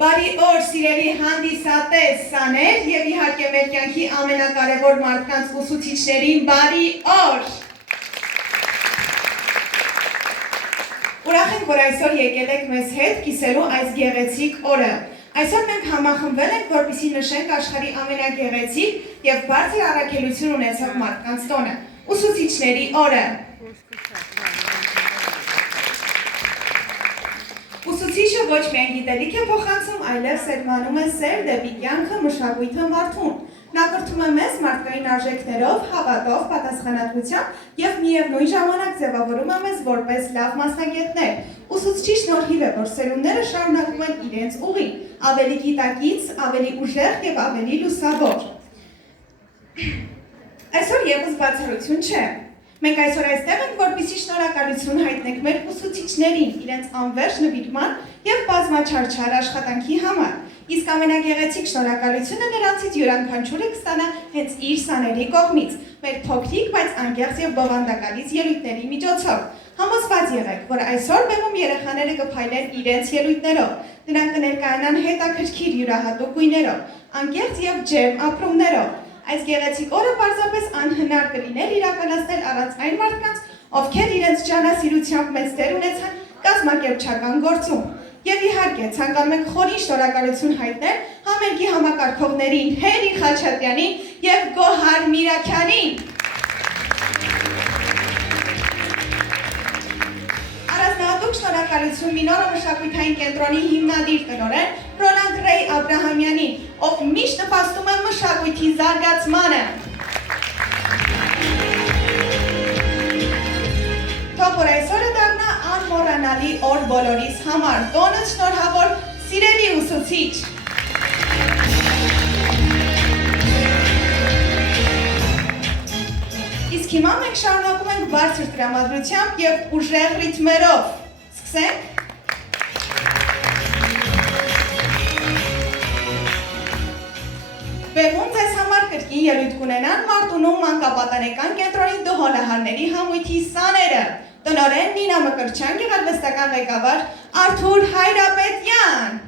Բարի օր, սիրելի հանդիսատես սաներ և իհարկե մեր կյանքի ամենակարևոր մարդկանց ուսուցիչներին բարի օր։ Ուրախ ենք, որ այսօր եկել եք մեզ հետ կիսելու այս գեղեցիկ օրը։ Այսօր մենք համախմբվել ենք, որպեսզի նշենք աշխարհի ամենագեղեցիկ և բարձր առաքելություն ունեցող մարդկանց տոնը՝ ուսուցիչների օրը։ Ուսուցիչը ոչ միայն գիտելիք է փոխանցում, այլև սերմանում է սեր դեպի կյանքը, մշակույթը, մարդուն։ Նա կրթում է մեզ մարդկային արժեքներով, հավատով, պատասխանատվությամբ և միևնույն ժամանակ ձևավորում է մեզ որպես լավ մասնագետներ։ Ուսուցչի շնորհիվ է, որ սերունդները շարունակում են իրենց ուղին, ավելի գիտակից, ավելի ուժեղ և ավելի լուսավոր։ Այսօր ևս բացառություն չէ։ Մենք այսօր այստեղ ենք, որպեսզի շնորհակալություն հայտնենք մեր ուսուցիչներին, իրենց անվերջ նվիրման և բազմաչարչար աշխատանքի համար։ Իսկ ամենագեղեցիկ շնորհակալությունը նրանցից յուրաքանչյուրը կստանա հենց իր սաների կողմից, մեր փոքրիկ, բայց անկեղծ և բովանդակալից ելույթների միջոցով։ Համոզված եղեք, որ այսօր բեմում երեխաները կփայլեն իրենց ելույթներով, նրանք կներկայանան հետաքրքիր յուրահատուկ գույներով, անկեղծ և ջերմ ապրումներով։ Այս գեղեցիկ օրը պարզապես անհնար կլիներ իրականացնել առանց այն մարդկանց, ովքեր իրենց ջանասիրությամբ մեծ դեր ունեցան կազմակերպչական գործում։ Եվ իհարկե, ցանկանում ենք խորին շնորհակալություն հայտնել համերգի համակարգողներին Հերի Խաչատրյանին և Գոհար Միրաքյանին։ Առանձնահատուկ շնորհակալություն Մինորո մշակութային կենտրոնի հիմնադիր տնօրեն Ռոլանդ Ռեյ Աբրահամյանին, ով միշտ նպաստում է մշակույթի զարգացմանը։ Թող որ այսօրը դառնա անմոռանալի օր բոլորիս համար։ Տոնը շնորհավոր, սիրելի ուսուցիչ։ Իսկ հիմա մենք շարունակում ենք բարձր տրամադրությամբ և ուժեղ ռիթմերով։ Սկսենք։ Բեմում ձեզ համար կրկին ելույթ կունենան Մարտունու մանկապատանեկան կենտրոնի դհոլահարների համույթի սաները։ Տնօրեն Նինա Մկրտչյան, գեղարվեստական ղեկավար Արթուր Հայրապետյան։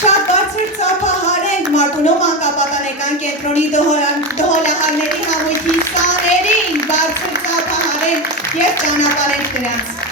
Շատ բարձր ծափահարենք Մարտունու մանկապատանեկան կենտրոնի դհոլահարների համույթի սաներին, բարձր ծափահարենք և ճանապարհենք նրանց։